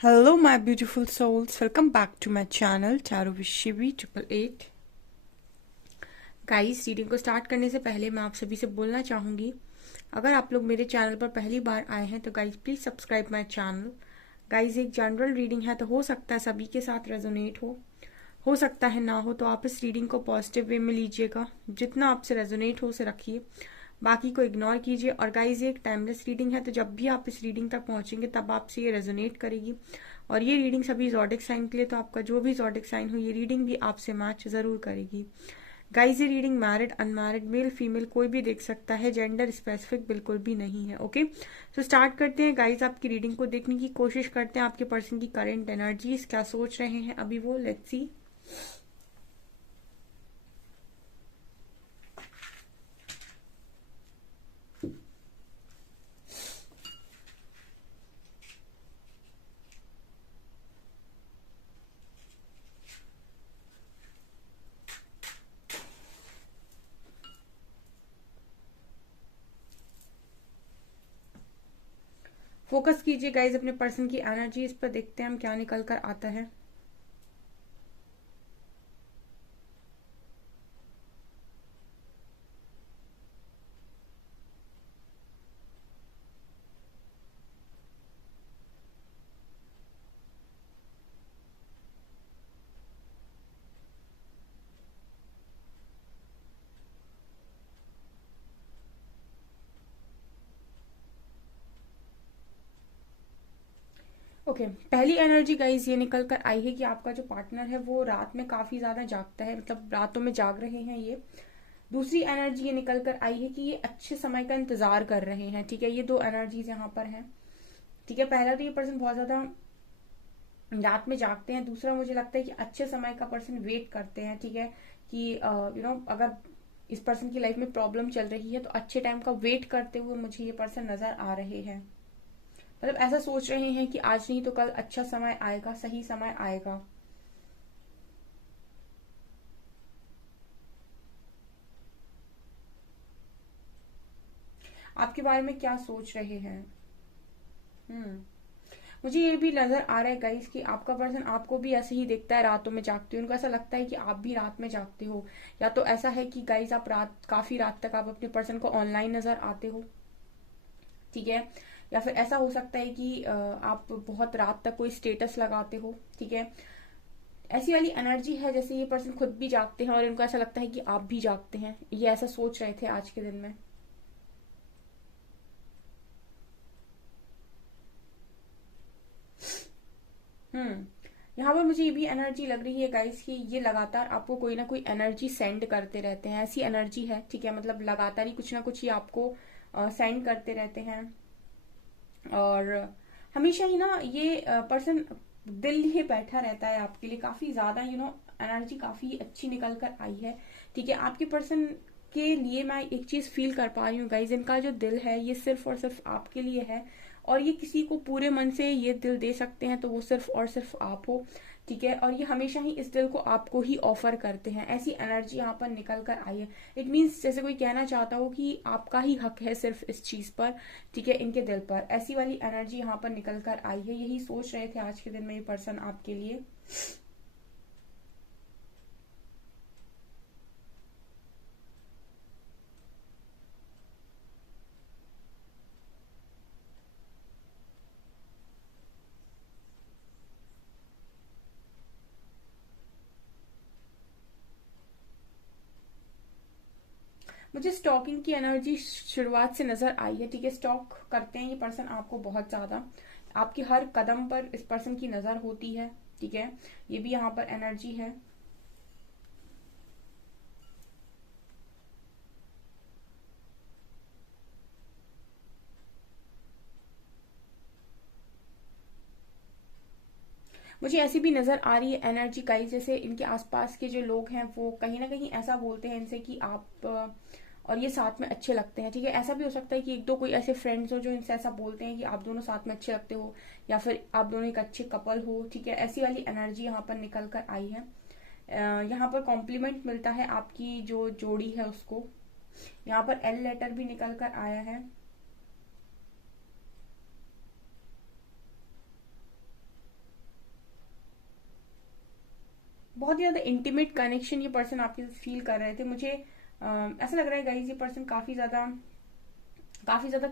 Hello, my beautiful souls. Welcome back to my channel, Charu Vishivi 888. Guys, reading को start करने से पहले मैं आप सभी से बोलना चाहूँगी, अगर आप लोग मेरे चैनल पर पहली बार आए हैं तो guys please subscribe my channel. Guys, एक जनरल रीडिंग है तो हो सकता है सभी के साथ रेजोनेट हो सकता है ना हो, तो आप इस रीडिंग को पॉजिटिव वे में लीजिएगा। जितना आपसे रेजोनेट हो उसे रखिए, बाकी को इग्नोर कीजिए। और गाइज, ये एक टाइमलेस रीडिंग है, तो जब भी आप इस रीडिंग तक पहुंचेंगे तब आपसे ये रेजोनेट करेगी। और ये रीडिंग सभी ज़ोडिक साइन के लिए, तो आपका जो भी ज़ोडिक साइन हो ये रीडिंग भी आपसे मैच ज़रूर करेगी। गाइज, ये reading married unmarried male female कोई भी देख सकता है, जेंडर स्पेसिफिक बिल्कुल भी नहीं है। ओके, तो स्टार्ट करते हैं गाइज। आपकी रीडिंग को देखने की कोशिश करते हैं, आपके पर्सन की करेंट एनर्जीज क्या सोच रहे हैं अभी वो। Let's see. फोकस कीजिए गाइज अपने पर्सन की एनर्जी, इस पर देखते हैं हम क्या निकल कर आता है। ओके, पहली एनर्जी गाइज ये निकल कर आई है कि आपका जो पार्टनर है वो रात में काफी ज्यादा जागता है, मतलब रातों में जाग रहे हैं ये। दूसरी एनर्जी ये निकल कर आई है कि ये अच्छे समय का इंतजार कर रहे हैं। ठीक है, ये दो एनर्जीज यहाँ पर हैं। ठीक है, पहला तो ये पर्सन बहुत ज्यादा रात में जागते हैं। दूसरा मुझे लगता है कि अच्छे समय का पर्सन वेट करते हैं। ठीक है, कि अगर इस पर्सन की लाइफ में प्रॉब्लम चल रही है तो अच्छे टाइम का वेट करते हुए मुझे ये पर्सन नजर आ रहे हैं। मतलब ऐसा सोच रहे हैं कि आज नहीं तो कल अच्छा समय आएगा, सही समय आएगा। आपके बारे में क्या सोच रहे हैं। हम्म मुझे ये भी नजर आ रहा है गाइस कि आपका पर्सन आपको भी ऐसे ही देखता है, रातों में जागते हो। उनको ऐसा लगता है कि आप भी रात में जागते हो, या तो ऐसा है कि गाइस आप काफी रात तक आप अपने पर्सन को ऑनलाइन नजर आते हो। ठीक है, या फिर ऐसा हो सकता है कि आप बहुत रात तक कोई स्टेटस लगाते हो। ठीक है, ऐसी वाली एनर्जी है जैसे ये पर्सन खुद भी जागते हैं और इनको ऐसा लगता है कि आप भी जागते हैं, ये ऐसा सोच रहे थे आज के दिन में। हम्म यहाँ पर मुझे ये भी एनर्जी लग रही है गाइस कि ये लगातार आपको कोई ना कोई एनर्जी सेंड करते रहते हैं, ऐसी एनर्जी है। ठीक है, मतलब लगातार ही कुछ ना कुछ ये आपको सेंड करते रहते हैं। और हमेशा ही ना ये पर्सन दिल ही बैठा रहता है आपके लिए काफी ज्यादा। एनर्जी काफी अच्छी निकल कर आई है। ठीक है, आपके पर्सन के लिए मैं एक चीज फील कर पा रही हूँ गाइज, इनका जो दिल है ये सिर्फ और सिर्फ आपके लिए है। और ये किसी को पूरे मन से ये दिल दे सकते हैं तो वो सिर्फ और सिर्फ आप हो। ठीक है, और ये हमेशा ही इस दिल को आपको ही ऑफर करते हैं, ऐसी एनर्जी यहाँ पर निकल कर आई है। इट मीन्स जैसे कोई कहना चाहता हो कि आपका ही हक है सिर्फ इस चीज पर। ठीक है, इनके दिल पर ऐसी वाली एनर्जी यहाँ पर निकल कर आई है। यही सोच रहे थे आज के दिन में ये पर्सन आपके लिए। मुझे स्टॉकिंग की एनर्जी शुरुआत से नजर आई है। ठीक है, स्टॉक करते हैं ये पर्सन आपको बहुत ज्यादा, आपके हर कदम पर इस पर्सन की नजर होती है। ठीक है, ये भी यहाँ पर एनर्जी है। मुझे ऐसी भी नजर आ रही है एनर्जी गाइस, जैसे इनके आसपास के जो लोग हैं वो कहीं ना कहीं ऐसा बोलते हैं इनसे कि आप और ये साथ में अच्छे लगते हैं। ठीक है, ऐसा भी हो सकता है कि एक दो कोई ऐसे फ्रेंड्स हो जो इनसे ऐसा बोलते हैं कि आप दोनों साथ में अच्छे लगते हो, या फिर आप दोनों एक अच्छे कपल हो। ठीक है, ऐसी वाली एनर्जी यहाँ पर निकल कर आई है। यहाँ पर कॉम्प्लीमेंट मिलता है आपकी जो जोड़ी है उसको। यहाँ पर एल लेटर भी निकल कर आया है। बहुत ही ज्यादा इंटीमेट कनेक्शन ये पर्सन आपके साथ फील कर रहे थे। मुझे ऐसा लग रहा है गाइज ये पर्सन काफी ज्यादा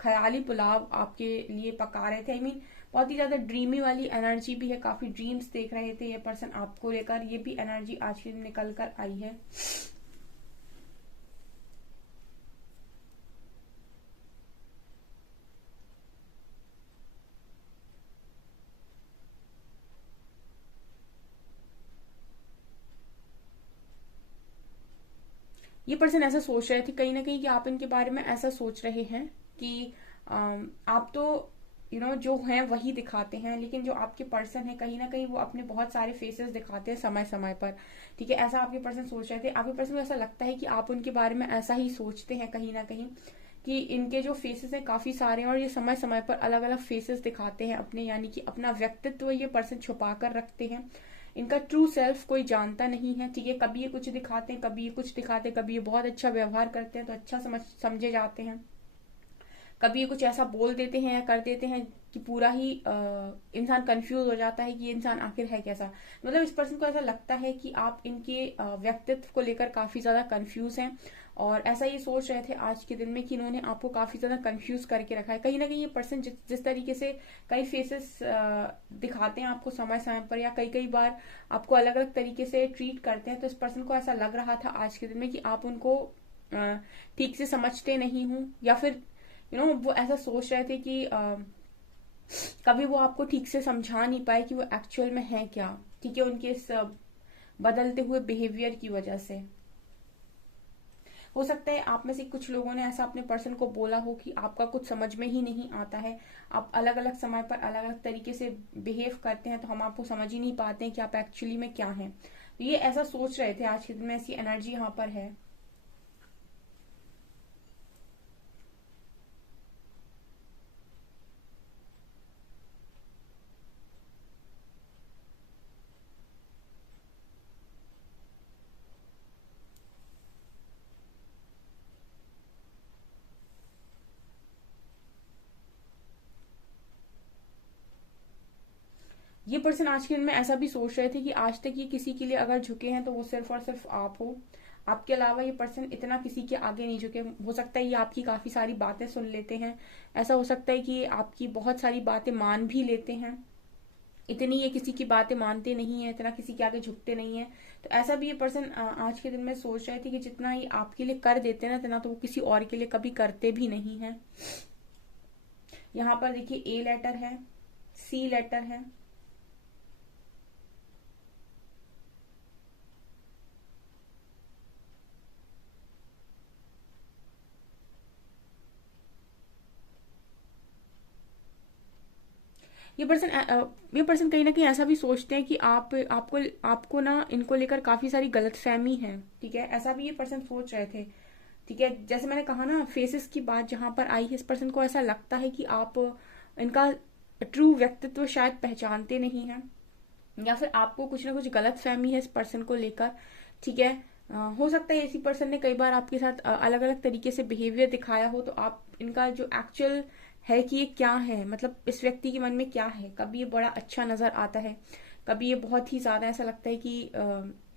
ख्याली पुलाव आपके लिए पका रहे थे। आई मीन बहुत ही ज्यादा ड्रीमी वाली एनर्जी भी है, काफी ड्रीम्स देख रहे थे ये पर्सन आपको लेकर। ये भी एनर्जी आज के दिन निकल कर आई है। ये पर्सन ऐसा सोच रहे थे कहीं ना कहीं कि आप इनके बारे में ऐसा सोच रहे हैं कि आप तो जो हैं वही दिखाते हैं, लेकिन जो आपके पर्सन है कहीं ना कहीं वो अपने बहुत सारे फेसेस दिखाते हैं समय समय पर। ठीक है, ऐसा आपके पर्सन सोच रहे थे। आपके पर्सन को ऐसा लगता है कि आप उनके बारे में ऐसा ही सोचते हैं कहीं ना कहीं, कि इनके जो फेसेस हैं काफी सारे हैं और ये समय समय पर अलग अलग फेसेस दिखाते हैं अपने, यानी कि अपना व्यक्तित्व ये पर्सन छुपा कर रखते हैं। इनका ट्रू सेल्फ कोई जानता नहीं है। ठीक है, कभी ये कुछ दिखाते हैं, कभी ये कुछ दिखाते हैं, कभी ये बहुत अच्छा व्यवहार करते हैं तो अच्छा समझे जाते हैं, कभी ये कुछ ऐसा बोल देते हैं या कर देते हैं कि पूरा ही इंसान कंफ्यूज हो जाता है कि ये इंसान आखिर है कैसा। मतलब इस पर्सन को ऐसा लगता है कि आप इनके व्यक्तित्व को लेकर काफी ज्यादा कंफ्यूज हैं, और ऐसा ये सोच रहे थे आज के दिन में कि इन्होंने आपको काफी ज्यादा कंफ्यूज करके रखा है। कहीं ना कहीं ये पर्सन जिस तरीके से कई फेसेस दिखाते हैं आपको समय समय पर, या कई कई बार आपको अलग अलग तरीके से ट्रीट करते हैं, तो इस पर्सन को ऐसा लग रहा था आज के दिन में कि आप उनको ठीक से समझते नहीं हूँ, या फिर वो ऐसा सोच रहे थे कि कभी वो आपको ठीक से समझा नहीं पाए कि वो एक्चुअल में है क्या। ठीक है, उनके इस बदलते हुए बिहेवियर की वजह से हो सकता है आप में से कुछ लोगों ने ऐसा अपने पर्सन को बोला हो कि आपका कुछ समझ में ही नहीं आता है, आप अलग अलग समय पर अलग अलग तरीके से बिहेव करते हैं, तो हम आपको समझ ही नहीं पाते हैं कि आप एक्चुअली में क्या हैं। तो ये ऐसा सोच रहे थे आज के दिन में, ऐसी एनर्जी यहाँ पर है। ये पर्सन आज के दिन में ऐसा भी सोच रहे थे कि आज तक ये किसी के लिए अगर झुके हैं तो वो सिर्फ और सिर्फ आप हो। आपके अलावा ये पर्सन इतना किसी के आगे नहीं झुके। हो सकता है ये आपकी काफी सारी बातें सुन लेते हैं, ऐसा हो सकता है कि ये आपकी बहुत सारी बातें मान भी लेते हैं। इतनी ये किसी की बातें मानते नहीं है, इतना किसी के आगे झुकते नहीं है। तो ऐसा भी ये पर्सन आज के दिन में सोच रहे थे कि जितना ये आपके लिए कर देते हैं ना, इतना तो वो किसी और के लिए कभी करते भी नहीं है। यहाँ पर देखिए ए लेटर है, सी लेटर है, ये पर्सन कहीं ना कहीं ऐसा भी सोचते हैं कि आपको आपको ना इनको लेकर काफी सारी गलतफहमी है। ठीक है, ऐसा भी ये पर्सन सोच रहे थे। ठीक है, जैसे मैंने कहा ना, फेसेस की बात जहां पर आई है, इस पर्सन को ऐसा लगता है कि आप इनका ट्रू व्यक्तित्व शायद पहचानते नहीं हैं, या फिर आपको कुछ ना कुछ गलत फहमी है इस पर्सन को लेकर। ठीक है, हो सकता है इसी पर्सन ने कई बार आपके साथ अलग अलग तरीके से बिहेवियर दिखाया हो, तो आप इनका जो एक्चुअल है कि ये क्या है, मतलब इस व्यक्ति के मन में क्या है। कभी ये बड़ा अच्छा नजर आता है, कभी ये बहुत ही ज्यादा ऐसा लगता है कि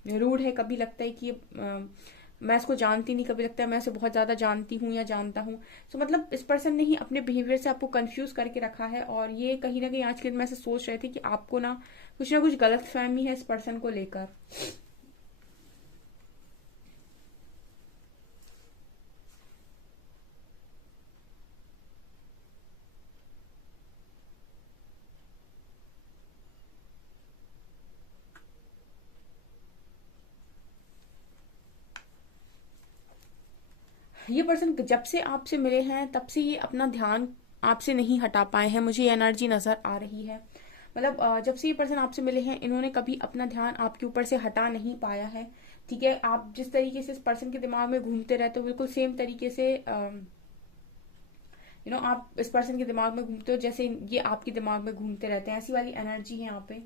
रूड है, कभी लगता है कि ये मैं इसको जानती नहीं, कभी लगता है मैं इसे बहुत ज्यादा जानती हूँ या जानता हूँ। तो मतलब इस पर्सन ने ही अपने बिहेवियर से आपको कंफ्यूज करके रखा है, और ये कहीं ना कहीं आज के दिन में ऐसे सोच रहे थे कि आपको ना कुछ गलत फहमी है इस पर्सन को लेकर। ये पर्सन जब से आपसे मिले हैं तब से ये अपना ध्यान आपसे नहीं हटा पाए हैं, मुझे ये एनर्जी नजर आ रही है। मतलब जब से ये पर्सन आपसे मिले हैं, इन्होंने कभी अपना ध्यान आपके ऊपर से हटा नहीं पाया है। ठीक है, आप जिस तरीके से इस पर्सन के दिमाग में घूमते रहते हो, बिल्कुल सेम तरीके से आप इस पर्सन के दिमाग में घूमते हो जैसे ये आपके दिमाग में घूमते रहते हैं, ऐसी वाली एनर्जी है यहाँ पे।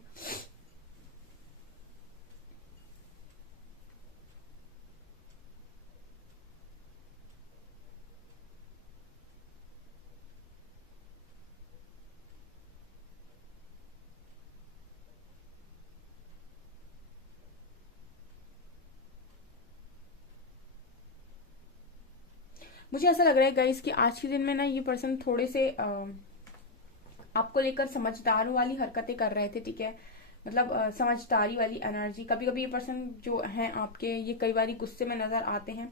मुझे ऐसा लग रहा है गाइस कि आज के दिन में ना ये पर्सन थोड़े से आपको लेकर समझदारों वाली हरकतें कर रहे थे, ठीक है। मतलब समझदारी वाली एनर्जी, कभी कभी ये पर्सन जो हैं आपके, ये कई बार गुस्से में नजर आते हैं,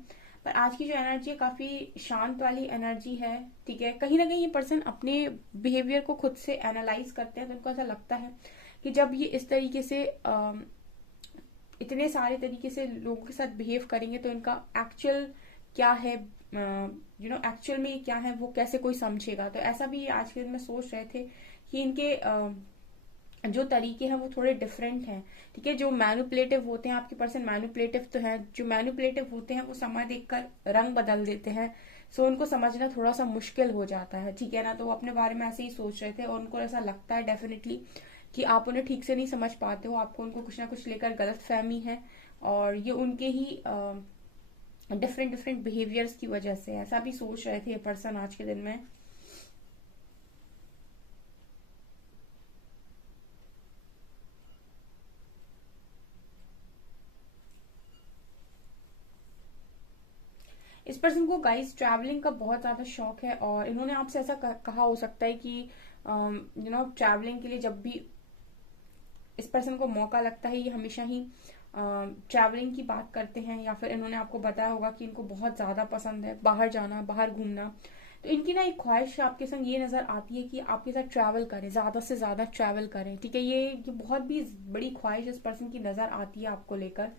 पर आज की जो एनर्जी है काफी शांत वाली एनर्जी है, ठीक है। कहीं ना कहीं ये पर्सन अपने बिहेवियर को खुद से एनालाइज करते हैं, तो उनको ऐसा लगता है कि जब ये इस तरीके से इतने सारे तरीके से लोगों के साथ बिहेव करेंगे तो इनका एक्चुअल क्या है, एक्चुअल में ये क्या है वो कैसे कोई समझेगा। तो ऐसा भी आज के दिन में सोच रहे थे कि इनके जो तरीके हैं वो थोड़े डिफरेंट हैं, ठीक है। जो मैनिपुलेटिव होते हैं, आपके पर्सन मैनिपुलेटिव तो है, जो मैनिपुलेटिव होते हैं वो समय देखकर रंग बदल देते हैं, सो उनको समझना थोड़ा सा मुश्किल हो जाता है, ठीक है ना। तो वो अपने बारे में ऐसे ही सोच रहे थे और उनको ऐसा लगता है डेफिनेटली कि आप उन्हें ठीक से नहीं समझ पाते हो, आपको उनको कुछ ना कुछ लेकर गलत फहमी है, और ये उनके ही डिफरेंट डिफरेंट बिहेवियर्स की वजह से, ऐसा भी सोच रहे थे ये पर्सन आज के दिन में। इस पर्सन को गाइस ट्रैवलिंग का बहुत ज्यादा शौक है, और इन्होंने आपसे ऐसा कहा हो सकता है कि ट्रैवलिंग के लिए जब भी इस पर्सन को मौका लगता है, ये हमेशा ही ट्रैवलिंग की बात करते हैं, या फिर इन्होंने आपको बताया होगा कि इनको बहुत ज्यादा पसंद है बाहर जाना, बाहर घूमना। तो इनकी ना एक ख्वाहिश आपके संग ये नजर आती है कि आपके साथ ट्रैवल करें, ज्यादा से ज्यादा ट्रैवल करें, ठीक है। ये बहुत भी बड़ी ख्वाहिश इस पर्सन की नजर आती है आपको लेकर।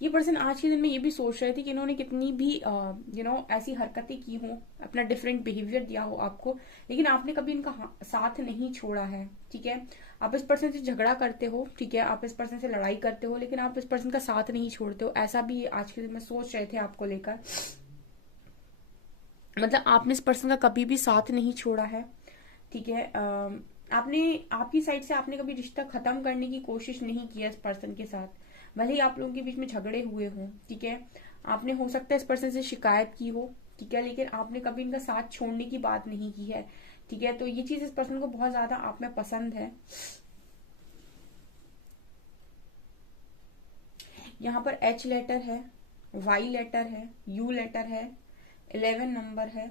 ये पर्सन आज के दिन में ये भी सोच रहे थे कि इन्होंने कितनी भी ऐसी हरकतें की हों, अपना डिफरेंट बिहेवियर दिया हो आपको, लेकिन आपने कभी इनका साथ नहीं छोड़ा है, ठीक है। आप इस पर्सन से झगड़ा करते हो, ठीक है, आप इस पर्सन से लड़ाई करते हो, लेकिन आप इस पर्सन का साथ नहीं छोड़ते हो, ऐसा भी आज के दिन में सोच रहे थे आपको लेकर। मतलब आपने इस पर्सन का कभी भी साथ नहीं छोड़ा है, ठीक है। आपने आपकी साइड से आपने कभी रिश्ता खत्म करने की कोशिश नहीं किया इस पर्सन के साथ, भले ही आप लोगों के बीच में झगड़े हुए हों, ठीक है। आपने हो सकता है इस पर्सन से शिकायत की हो, ठीक है, लेकिन आपने कभी इनका साथ छोड़ने की बात नहीं की है, ठीक है। तो ये चीज इस पर्सन को बहुत ज्यादा आप में पसंद है। यहाँ पर एच लेटर है, वाई लेटर है, यू लेटर है, 11 नंबर है।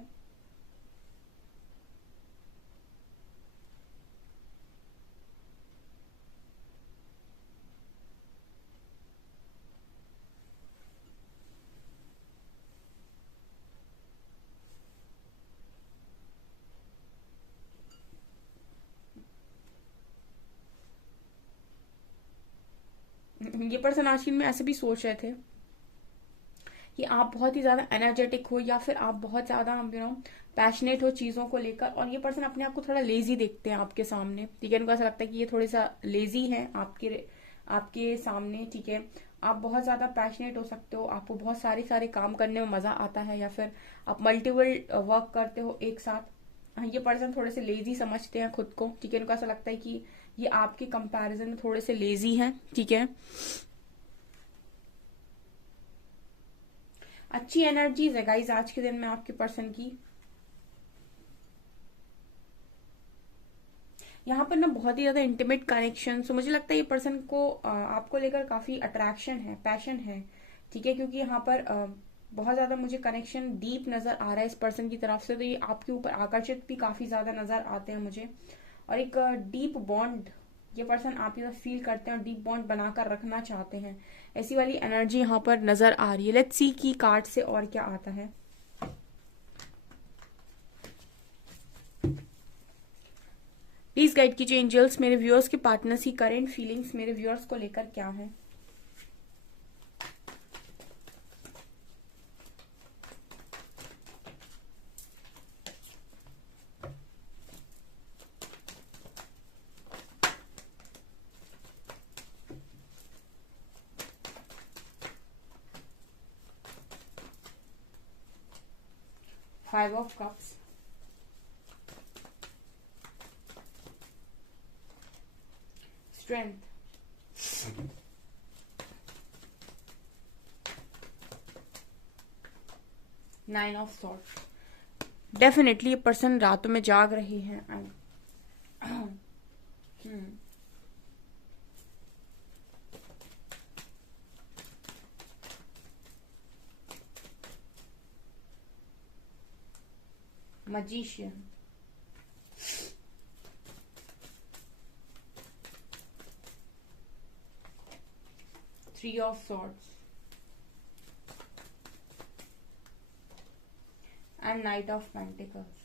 ये पर्सन आज में ऐसे भी सोच रहे थे कि आप बहुत ही ज्यादा एनर्जेटिक हो, या फिर आप बहुत ज्यादा पैशनेट हो चीजों को लेकर, और ये पर्सन अपने आप को थोड़ा लेजी देखते हैं आपके सामने, ठीक है। उनको ऐसा लगता है कि ये थोड़े सा लेजी है आपके आपके सामने, ठीक है। आप बहुत ज्यादा पैशनेट हो सकते हो, आपको बहुत सारे सारे काम करने में मजा आता है, या फिर आप मल्टीपल वर्क करते हो एक साथ। हाँ, ये पर्सन थोड़े से लेजी समझते हैं खुद को, ठीक है। उनको ऐसा लगता है कि ये आपके कंपैरिजन में थोड़े से लेजी हैं, ठीक है। अच्छी एनर्जीज है गाइज आज के दिन में आपके पर्सन की। यहाँ पर ना बहुत ही ज्यादा इंटीमेट कनेक्शन, सो मुझे लगता है ये पर्सन को आपको लेकर काफी अट्रैक्शन है, पैशन है, ठीक है। क्योंकि यहाँ पर बहुत ज्यादा मुझे कनेक्शन डीप नजर आ रहा है इस पर्सन की तरफ से, तो ये आपके ऊपर आकर्षित भी काफी ज्यादा नजर आते हैं मुझे, और एक डीप बॉन्ड ये पर्सन आपके साथ फील करते हैं और डीप बॉन्ड बनाकर रखना चाहते हैं, ऐसी वाली एनर्जी यहाँ पर नजर आ रही है। लेट्स सी की कार्ड से और क्या आता है। प्लीज गाइड कीजिए एंजल्स, मेरे व्यूअर्स के पार्टनर्स की करेंट फीलिंग्स मेरे व्यूअर्स को लेकर क्या है। Five of cups, strength, 9 of swords. Definitely ये पर्सन रातों में जाग रहे हैं। magician, 3 of swords and knight of pentacles।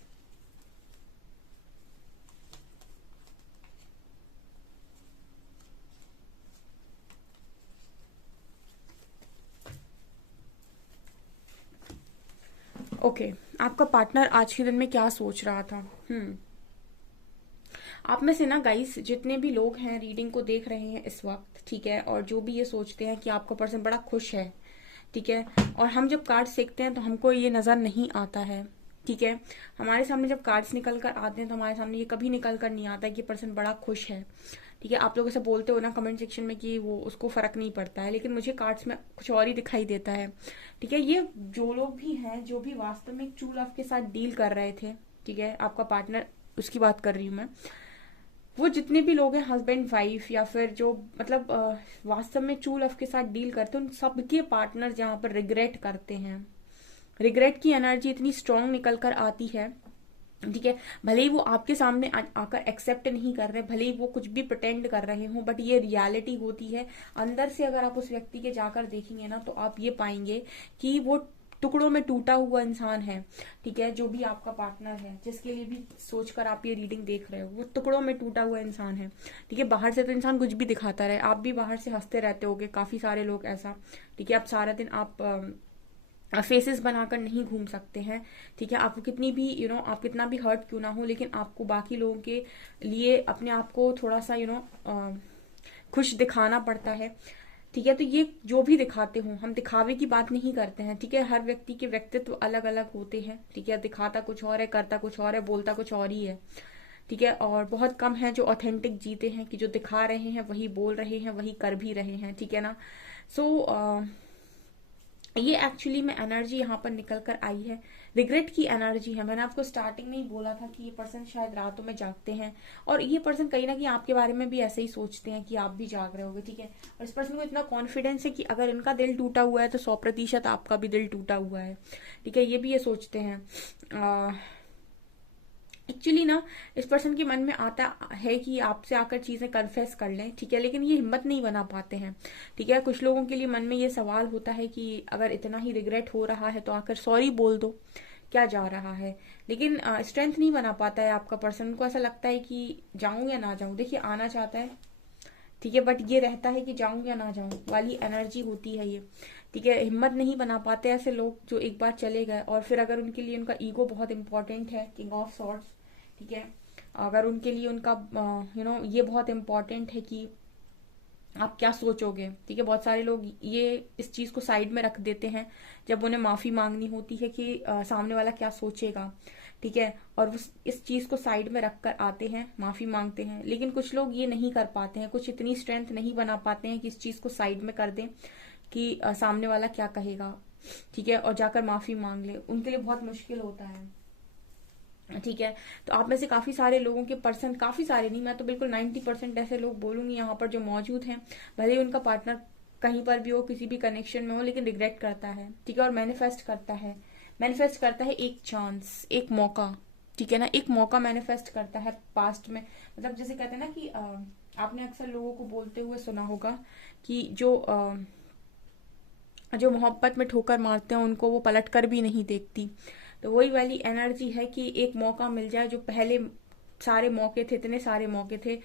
Okay, आपका पार्टनर आज के दिन में क्या सोच रहा था? आप में से ना गाइस जितने भी लोग हैं रीडिंग को देख रहे हैं इस वक्त, ठीक है, और जो भी ये सोचते हैं कि आपका पर्सन बड़ा खुश है, ठीक है, और हम जब कार्ड्स देखते हैं तो हमको ये नजर नहीं आता है, ठीक है, हमारे सामने जब कार्ड्स निकल कर आते हैं तो हमारे सामने ये कभी निकल कर नहीं आता है कि पर्सन बड़ा खुश है, ठीक है। आप लोग ऐसे बोलते हो ना कमेंट सेक्शन में कि वो उसको फर्क नहीं पड़ता है, लेकिन मुझे कार्ड्स में कुछ और ही दिखाई देता है, ठीक है। ये जो लोग भी हैं जो भी वास्तव में ट्रू लव के साथ डील कर रहे थे, ठीक है, आपका पार्टनर उसकी बात कर रही हूँ मैं, वो जितने भी लोग हैं हस्बैंड वाइफ या फिर जो मतलब वास्तव में ट्रू लव के साथ डील करते हैं, उन सबके पार्टनर जहाँ पर रिग्रेट करते हैं, रिग्रेट की एनर्जी इतनी स्ट्रांग निकल कर आती है, ठीक है। भले ही वो आपके सामने आकर एक्सेप्ट नहीं कर रहे, भले ही वो कुछ भी प्रिटेंड कर रहे हो, बट ये रियलिटी होती है अंदर से। अगर आप उस व्यक्ति के जाकर देखेंगे ना तो आप ये पाएंगे कि वो टुकड़ों में टूटा हुआ इंसान है, ठीक है। जो भी आपका पार्टनर है, जिसके लिए भी सोचकर आप ये रीडिंग देख रहे हो, वो टुकड़ों में टूटा हुआ इंसान है, ठीक है। बाहर से तो इंसान कुछ भी दिखाता रहे, आप भी बाहर से हंसते रहते होगे, काफी सारे लोग ऐसा, ठीक है। आप सारा दिन आप फेसेस बनाकर नहीं घूम सकते हैं, ठीक है। आपको कितनी भी आप कितना भी हर्ट क्यों ना हो, लेकिन आपको बाकी लोगों के लिए अपने आप को थोड़ा सा खुश दिखाना पड़ता है, ठीक है। तो ये जो भी दिखाते हो, हम दिखावे की बात नहीं करते हैं, ठीक है। हर व्यक्ति के व्यक्तित्व अलग अलग होते हैं, ठीक है। दिखाता कुछ और है, करता कुछ और है, बोलता कुछ और ही है, ठीक है। और बहुत कम है जो ऑथेंटिक जीते हैं, कि जो दिखा रहे हैं वही बोल रहे हैं, वही कर भी रहे हैं, ठीक है ना। सो ये एक्चुअली में एनर्जी यहाँ पर निकल कर आई है, रिग्रेट की एनर्जी है। मैंने आपको स्टार्टिंग में ही बोला था कि ये पर्सन शायद रातों में जागते हैं, और ये पर्सन कहीं ना कहीं आपके बारे में भी ऐसे ही सोचते हैं कि आप भी जाग रहे होगे, ठीक है। और इस पर्सन को इतना कॉन्फिडेंस है कि अगर इनका दिल टूटा हुआ है तो 100% आपका भी दिल टूटा हुआ है, ठीक है। ये भी ये सोचते हैं। एक्चुअली ना इस पर्सन के मन में आता है कि आपसे आकर चीजें कन्फेस कर लें, ठीक है, लेकिन ये हिम्मत नहीं बना पाते हैं, ठीक है। कुछ लोगों के लिए मन में ये सवाल होता है कि अगर इतना ही रिग्रेट हो रहा है तो आकर सॉरी बोल दो, क्या जा रहा है, लेकिन स्ट्रेंथ नहीं बना पाता है आपका पर्सन को। ऐसा लगता है कि जाऊं या ना जाऊं, देखिए आना चाहता है, ठीक है, बट ये रहता है कि जाऊं या ना जाऊं वाली एनर्जी होती है ये, ठीक है। हिम्मत नहीं बना पाते ऐसे लोग जो एक बार चले गए, और फिर अगर उनके लिए उनका ईगो बहुत इंपॉर्टेंट है, किंग ऑफ सॉर्ड्स, ठीक है। अगर उनके लिए उनका ये बहुत इंपॉर्टेंट है कि आप क्या सोचोगे, ठीक है। बहुत सारे लोग ये इस चीज को साइड में रख देते हैं जब उन्हें माफी मांगनी होती है कि सामने वाला क्या सोचेगा, ठीक है, और वो इस चीज को साइड में रख कर आते हैं, माफी मांगते हैं। लेकिन कुछ लोग ये नहीं कर पाते हैं, कुछ इतनी स्ट्रेंथ नहीं बना पाते हैं कि इस चीज को साइड में कर दें कि सामने वाला क्या कहेगा, ठीक है, और जाकर माफी मांग ले। उनके लिए बहुत मुश्किल होता है, ठीक है। तो आप में से काफी सारे लोगों के पर्सन, काफी सारे नहीं, मैं तो बिल्कुल 90% ऐसे लोग बोलूंगी यहाँ पर जो मौजूद हैं, भले ही उनका पार्टनर कहीं पर भी हो, किसी भी कनेक्शन में हो, लेकिन रिग्रेट करता है, ठीक है, और मैनिफेस्ट करता है एक चांस, एक मौका, ठीक है ना, एक मौका मैनिफेस्ट करता है पास्ट में। मतलब जैसे कहते हैं ना कि आपने अक्सर लोगों को बोलते हुए सुना होगा कि जो मोहब्बत में ठोकर मारते हैं उनको वो पलट कर भी नहीं देखती। तो वही वाली एनर्जी है कि एक मौका मिल जाए, जो पहले सारे मौके थे, इतने सारे मौके थे,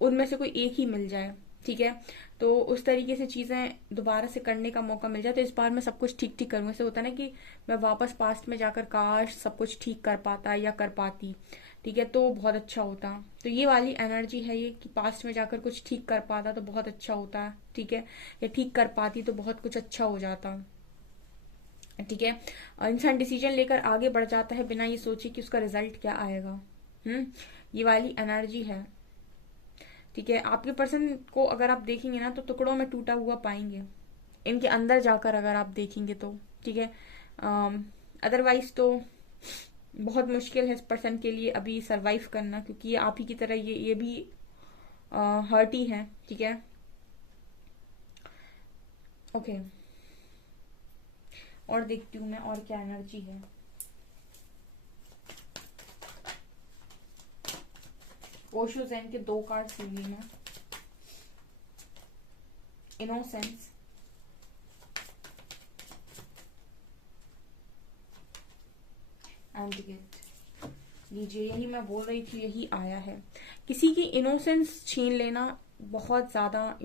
उनमें से कोई एक ही मिल जाए, ठीक है। तो उस तरीके से चीजें दोबारा से करने का मौका मिल जाए, तो इस बार मैं सब कुछ ठीक ठीक करूंगा। ऐसे होता है ना कि मैं वापस पास्ट में जाकर काश सब कुछ ठीक कर पाता या कर पाती, ठीक है, तो बहुत अच्छा होता। तो ये वाली एनर्जी है ये कि पास्ट में जाकर कुछ ठीक कर पाता तो बहुत अच्छा होता, ठीक है, या ठीक कर पाती तो बहुत कुछ अच्छा हो जाता, ठीक है। इंसान डिसीजन लेकर आगे बढ़ जाता है बिना ये सोचे कि उसका रिजल्ट क्या आएगा। ये वाली एनर्जी है। ठीक है, आपके पर्सन को अगर आप देखेंगे ना तो टुकड़ों में टूटा हुआ पाएंगे इनके अंदर जाकर, अगर आप देखेंगे तो। ठीक है, अदरवाइज तो बहुत मुश्किल है इस पर्सन के लिए अभी सरवाइव करना, क्योंकि ये आप ही की तरह ये भी हर्ट ही है। ठीक है, ओके, और देखती हूँ मैं और क्या एनर्जी है। ओशो ज़ेन के 2 कार्ड्स लिए मैं। Innocence, and gift. लीजिए, यही मैं बोल रही थी, यही आया है। किसी की इनोसेंस छीन लेना बहुत ज्यादा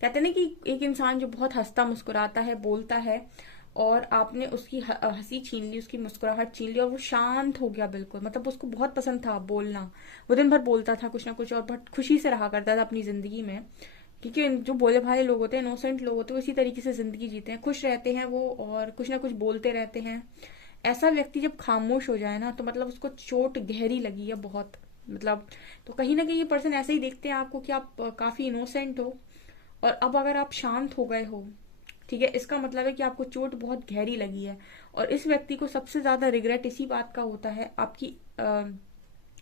कहते हैं ना कि एक इंसान जो बहुत हंसता मुस्कुराता है, बोलता है, और आपने उसकी हंसी छीन ली, उसकी मुस्कुराहट छीन ली, और वो शांत हो गया बिल्कुल। मतलब उसको बहुत पसंद था बोलना, वो दिन भर बोलता था कुछ ना कुछ, और बहुत खुशी से रहा करता था अपनी जिंदगी में। क्योंकि जो भोले भाले लोग होते हैं, इनोसेंट लोग होते हैं, वो इसी तरीके से जिंदगी जीते हैं, खुश रहते हैं वो, और कुछ ना कुछ बोलते रहते हैं। ऐसा व्यक्ति जब खामोश हो जाए ना, तो मतलब उसको चोट गहरी लगी है बहुत। मतलब तो कहीं ना कहीं ये पर्सन ऐसे ही देखते हैं आपको कि आप काफी इनोसेंट हो, और अब अगर आप शांत हो गए हो, ठीक है, इसका मतलब है कि आपको चोट बहुत गहरी लगी है। और इस व्यक्ति को सबसे ज्यादा रिग्रेट इसी बात का होता है, आपकी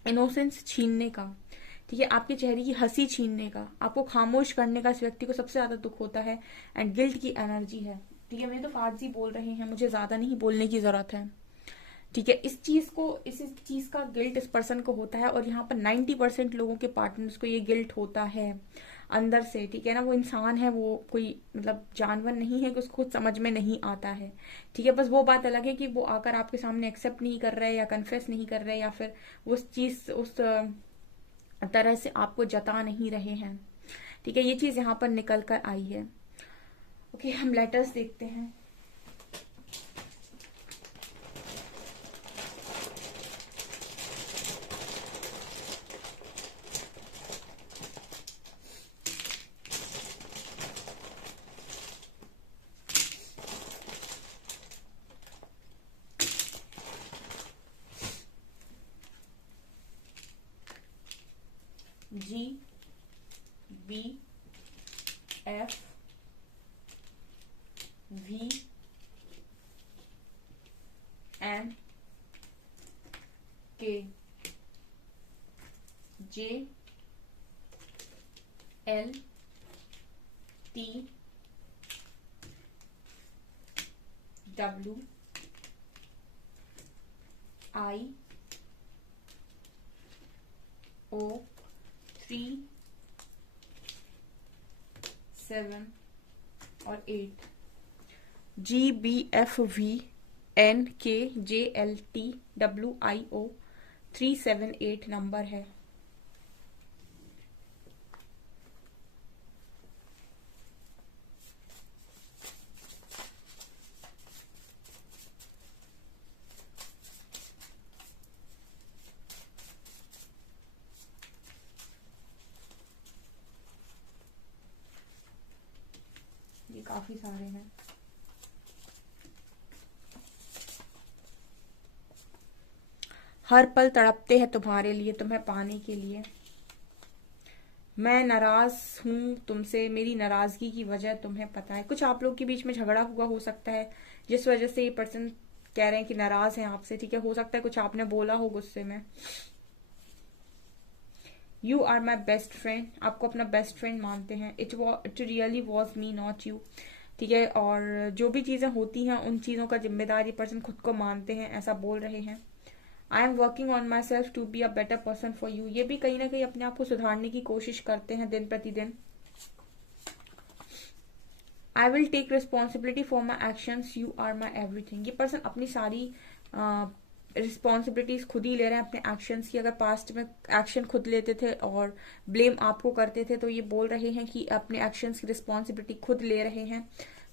इनोसेंस छीनने का। ठीक है, आपके चेहरे की हंसी छीनने का, आपको खामोश करने का इस व्यक्ति को सबसे ज्यादा दुख होता है। एंड गिल्ट की एनर्जी है। ठीक है, मेरे तो कार्ड्स ही बोल रहे हैं, मुझे ज्यादा नहीं बोलने की जरूरत है। ठीक है, इस चीज का गिल्ट इस पर्सन को होता है, और यहाँ पर 90% लोगों के पार्टनर्स को ये गिल्ट होता है अंदर से। ठीक है ना, वो इंसान है, वो कोई मतलब जानवर नहीं है कि उसको खुद समझ में नहीं आता है। ठीक है, बस वो बात अलग है कि वो आकर आपके सामने एक्सेप्ट नहीं कर रहे, या कन्फेस नहीं कर रहे, या फिर उस चीज उस तरह से आपको जता नहीं रहे हैं। ठीक है, ये चीज यहाँ पर निकल कर आई है। ओके, हम लेटर्स देखते हैं। G B F V N K J L T W I O 3 7 और 8। GBFVNKJLTWIO 378 नंबर है। ये काफी सारे हैं। हर पल तड़पते हैं तुम्हारे लिए, तुम्हें पाने के लिए। मैं नाराज हूँ तुमसे, मेरी नाराजगी की वजह तुम्हें पता है। कुछ आप लोग के बीच में झगड़ा हुआ हो सकता है, जिस वजह से ये पर्सन कह रहे हैं कि नाराज हैं आपसे। ठीक है, हो सकता है कुछ आपने बोला हो गुस्से में। You are my best friend, आपको अपना बेस्ट फ्रेंड मानते हैं। It really was me not you. ठीक है, और जो भी चीजें होती हैं उन चीजों का जिम्मेदार ये पर्सन खुद को मानते हैं, ऐसा बोल रहे हैं। I am working on myself to be a better person for you, ये भी कहीं ना कहीं अपने आप को सुधारने की कोशिश करते हैं दिन प्रतिदिन। I will take responsibility for my actions, you are my everything. ये पर्सन अपनी सारी रिस्पॉन्सिबिलिटीज खुद ही ले रहे हैं अपने एक्शंस की। अगर पास्ट में एक्शन खुद लेते थे और ब्लेम आपको करते थे, तो ये बोल रहे हैं कि अपने एक्शंस की रिस्पॉन्सिबिलिटी खुद ले रहे हैं।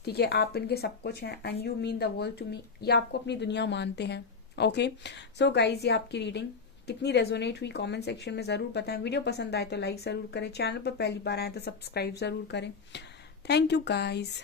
ठीक है, आप इनके सब कुछ हैं, and you mean the world to me, ये आपको अपनी दुनिया मानते हैं। ओके, सो गाइज, ये आपकी रीडिंग कितनी रेजोनेट हुई कमेंट सेक्शन में जरूर बताएं। वीडियो पसंद आए तो लाइक जरूर करें, चैनल पर पहली बार आए तो सब्सक्राइब जरूर करें। Thank you guys.